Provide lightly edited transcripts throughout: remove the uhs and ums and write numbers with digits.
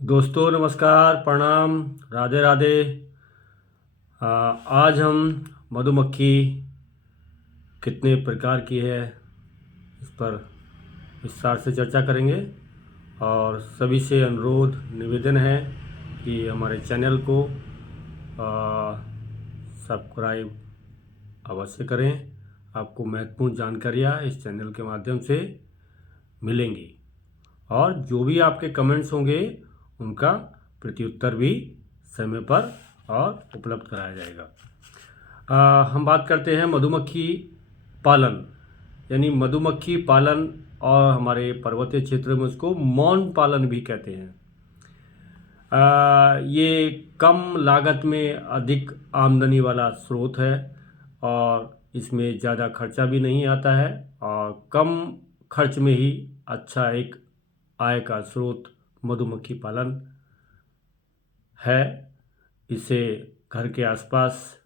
दोस्तों नमस्कार, प्रणाम, राधे राधे। आज हम मधुमक्खी कितने प्रकार की है इस पर विस्तार से चर्चा करेंगे। और सभी से अनुरोध निवेदन है कि हमारे चैनल को सब्सक्राइब अवश्य करें। आपको महत्वपूर्ण जानकारियाँ इस चैनल के माध्यम से मिलेंगी और जो भी आपके कमेंट्स होंगे उनका प्रत्युत्तर भी समय पर और उपलब्ध कराया जाएगा। हम बात करते हैं मधुमक्खी पालन, यानी मधुमक्खी पालन, और हमारे पर्वतीय क्षेत्रों में उसको मौन पालन भी कहते हैं। ये कम लागत में अधिक आमदनी वाला स्रोत है और इसमें ज़्यादा खर्चा भी नहीं आता है और कम खर्च में ही अच्छा एक आय का स्रोत मधुमक्खी पालन है। इसे घर के आसपास,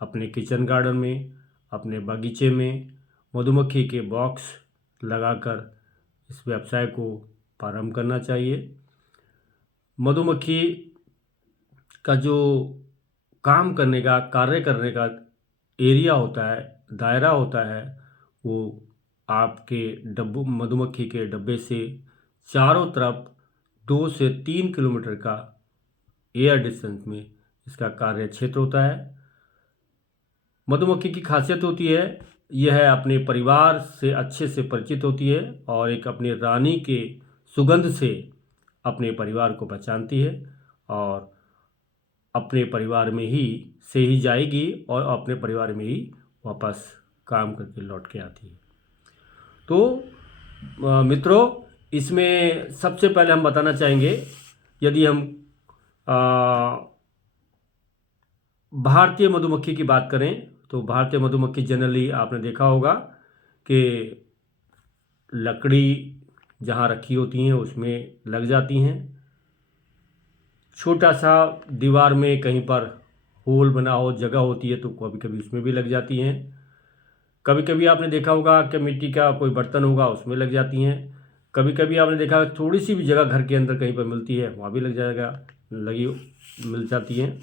अपने किचन गार्डन में, अपने बगीचे में मधुमक्खी के बॉक्स लगाकर इस व्यवसाय को प्रारंभ करना चाहिए। मधुमक्खी का जो काम करने का, कार्य करने का एरिया होता है, दायरा होता है, वो आपके डब्बू मधुमक्खी के डब्बे से चारों तरफ 2 से 3 किलोमीटर का एयर डिस्टेंस में इसका कार्य क्षेत्र होता है। मधुमक्खी की खासियत होती है, यह अपने परिवार से अच्छे से परिचित होती है और एक अपनी रानी के सुगंध से अपने परिवार को पहचानती है और अपने परिवार में ही से ही जाएगी और अपने परिवार में ही वापस काम करके लौट के आती है। तो मित्रों, इसमें सबसे पहले हम बताना चाहेंगे, यदि हम भारतीय मधुमक्खी की बात करें तो भारतीय मधुमक्खी जनरली आपने देखा होगा कि लकड़ी जहाँ रखी होती हैं उसमें लग जाती हैं। छोटा सा दीवार में कहीं पर होल बना हो, जगह होती है तो कभी कभी उसमें भी लग जाती हैं। कभी कभी आपने देखा होगा कि मिट्टी का कोई बर्तन होगा उसमें लग जाती हैं। कभी कभी आपने देखा थोड़ी सी भी जगह घर के अंदर कहीं पर मिलती है वहाँ भी मिल जाती हैं।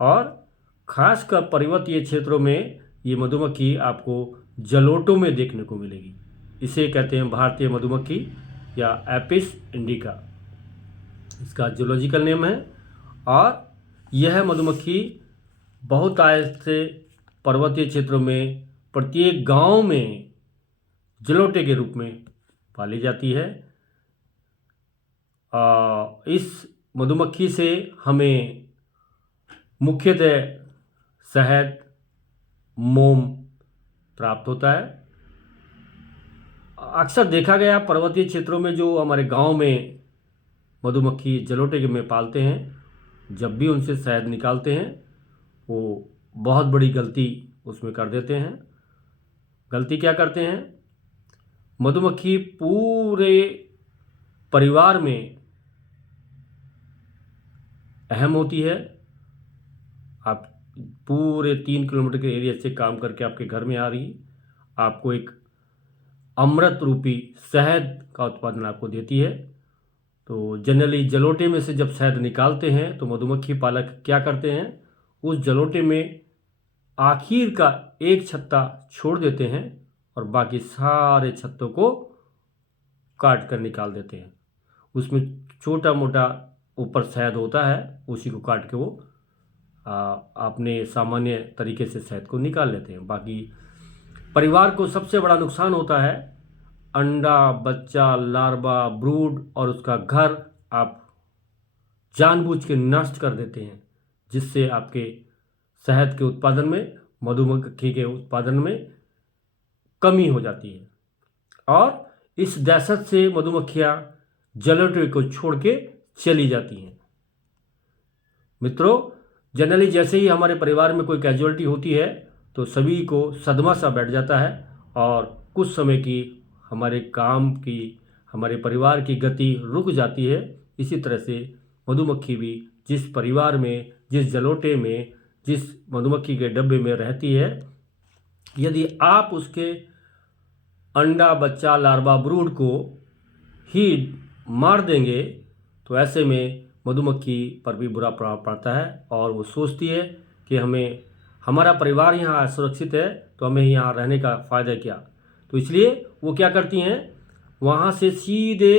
और खासकर पर्वतीय क्षेत्रों में ये मधुमक्खी आपको जलोटों में देखने को मिलेगी। इसे कहते हैं भारतीय मधुमक्खी या एपिस इंडिका, इसका जूलॉजिकल नेम है। और यह मधुमक्खी बहुत आय से पर्वतीय क्षेत्रों में प्रत्येक गांव में जलोटे के रूप में पाली जाती है। इस मधुमक्खी से हमें मुख्यतः शहद, मोम प्राप्त होता है। अक्सर देखा गया पर्वतीय क्षेत्रों में जो हमारे गांव में मधुमक्खी जलोटे में पालते हैं, जब भी उनसे शहद निकालते हैं वो बहुत बड़ी गलती उसमें कर देते हैं। गलती क्या करते हैं? मधुमक्खी पूरे परिवार में अहम होती है। आप पूरे 3 किलोमीटर के एरिया से काम करके आपके घर में आ रही, आपको एक अमृत रूपी शहद का उत्पादन आपको देती है। तो जनरली जलोटे में से जब शहद निकालते हैं तो मधुमक्खी पालक क्या करते हैं, उस जलोटे में आखिर का एक छत्ता छोड़ देते हैं और बाकी सारे छत्तों को काट कर निकाल देते हैं। उसमें छोटा मोटा ऊपर शहद होता है, उसी को काट के वो अपने सामान्य तरीके से शहद को निकाल लेते हैं। बाकी परिवार को सबसे बड़ा नुकसान होता है अंडा, बच्चा, लार्वा, ब्रूड और उसका घर आप जानबूझ के नष्ट कर देते हैं, जिससे आपके शहद के उत्पादन में, मधुमक्खी के उत्पादन में कमी हो जाती है। और इस दहशत से मधुमक्खियां जलोटे को छोड़ के चली जाती हैं। मित्रों, जनरली जैसे ही हमारे परिवार में कोई कैजुअलिटी होती है तो सभी को सदमा सा बैठ जाता है और कुछ समय की हमारे काम की, हमारे परिवार की गति रुक जाती है। इसी तरह से मधुमक्खी भी जिस परिवार में, जिस जलोटे में, जिस मधुमक्खी के डब्बे में रहती है, यदि आप उसके अंडा, बच्चा, लार्वा, ब्रूड को ही मार देंगे तो ऐसे में मधुमक्खी पर भी बुरा प्रभाव पड़ता है और वो सोचती है कि हमारा परिवार यहाँ सुरक्षित है तो हमें यहाँ रहने का फ़ायदा क्या। तो इसलिए वो क्या करती हैं, वहाँ से सीधे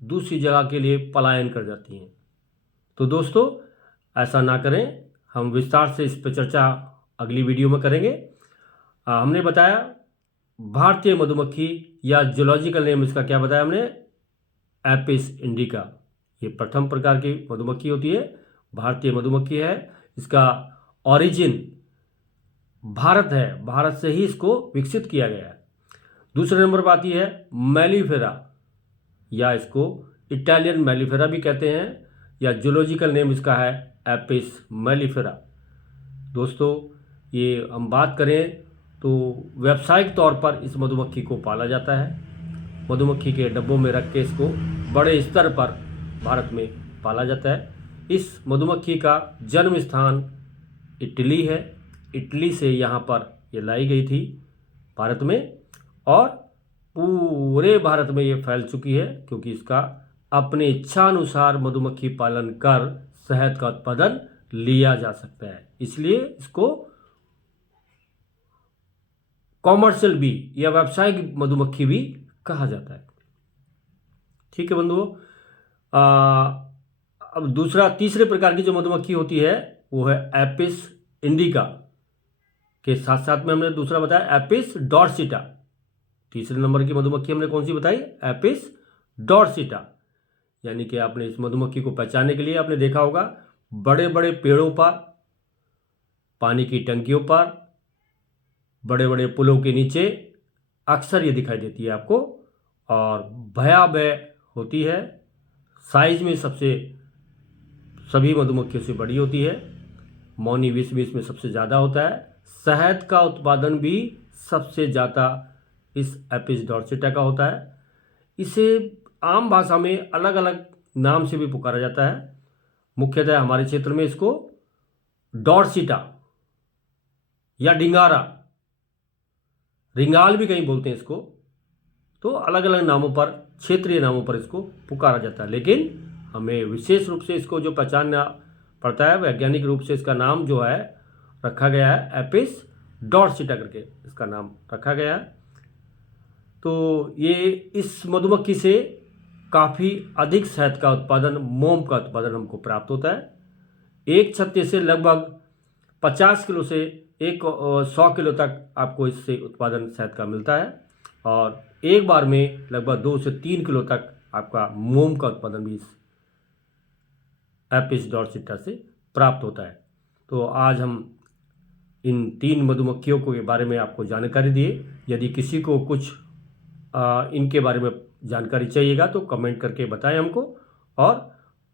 दूसरी जगह के लिए पलायन कर जाती हैं। तो दोस्तों ऐसा ना करें, हम विस्तार से इस पर चर्चा अगली वीडियो में करेंगे। हमने बताया भारतीय मधुमक्खी या जूलॉजिकल नेम इसका क्या बताया हमने, एपिस इंडिका। ये प्रथम प्रकार की मधुमक्खी होती है, भारतीय मधुमक्खी है। इसका ओरिजिन भारत है, भारत से ही इसको विकसित किया गया है। दूसरे नंबर पर आती है मेलिफेरा, या इसको इटालियन मेलिफेरा भी कहते हैं, या जूलॉजिकल नेम इसका है एपिस मेलिफेरा। दोस्तों ये हम बात करें तो व्यावसायिक तौर पर इस मधुमक्खी को पाला जाता है। मधुमक्खी के डब्बों में रख के इसको बड़े स्तर पर भारत में पाला जाता है। इस मधुमक्खी का जन्म स्थान इटली है। इटली से यहाँ पर ये लाई गई थी भारत में, और पूरे भारत में ये फैल चुकी है, क्योंकि इसका अपने इच्छानुसार मधुमक्खी पालन कर शहद का उत्पादन लिया जा सकता है। इसलिए इसको कॉमर्शियल बी या व्यावसायिक मधुमक्खी भी कहा जाता है। ठीक है बंधुओं, अब तीसरे प्रकार की जो मधुमक्खी होती है वो है एपिस इंडिका के साथ साथ में हमने दूसरा बताया एपिस डॉर्सिटा। तीसरे नंबर की मधुमक्खी हमने कौन सी बताई, एपिस डॉर्सिटा। यानी कि आपने इस मधुमक्खी को पहचानने के लिए आपने देखा होगा बड़े बड़े पेड़ों पर, पानी की टंकियों पर, बड़े बड़े पुलों के नीचे अक्सर ये दिखाई देती है आपको, और भयावह होती है। साइज में सभी मधुमक्खियों से बड़ी होती है। मौनी विष भी इसमें सबसे ज़्यादा होता है। शहद का उत्पादन भी सबसे ज़्यादा इस एपिस डॉर्सिटा का होता है। इसे आम भाषा में अलग अलग नाम से भी पुकारा जाता है। मुख्यतः हमारे क्षेत्र में इसको डॉर्सिटा या डिंगारा, रिंगाल भी कहीं बोलते हैं इसको। तो अलग अलग नामों पर, क्षेत्रीय नामों पर इसको पुकारा जाता है। लेकिन हमें विशेष रूप से इसको जो पहचानना पड़ता है, वैज्ञानिक रूप से इसका नाम जो है रखा गया है एपिस डॉर्सिटा करके इसका नाम रखा गया है। तो ये इस मधुमक्खी से काफ़ी अधिक शहद का उत्पादन, मोम का उत्पादन हमको प्राप्त होता है। एक छत्ते से लगभग 50 किलो से 100 किलो तक आपको इससे उत्पादन शहद का मिलता है, और एक बार में लगभग 2 से 3 किलो तक आपका मोम का उत्पादन भी इस एपिस डॉर्सिटा से प्राप्त होता है। तो आज हम इन 3 मधुमक्खियों के बारे में आपको जानकारी दिए। यदि किसी को कुछ इनके बारे में जानकारी चाहिएगा तो कमेंट करके बताएं हमको, और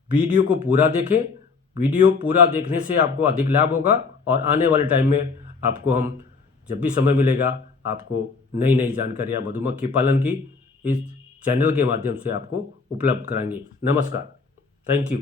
वीडियो को पूरा देखें। वीडियो पूरा देखने से आपको अधिक लाभ होगा, और आने वाले टाइम में आपको हम जब भी समय मिलेगा आपको नई नई जानकारियाँ मधुमक्खी पालन की इस चैनल के माध्यम से आपको उपलब्ध कराएंगे। नमस्कार, थैंक यू।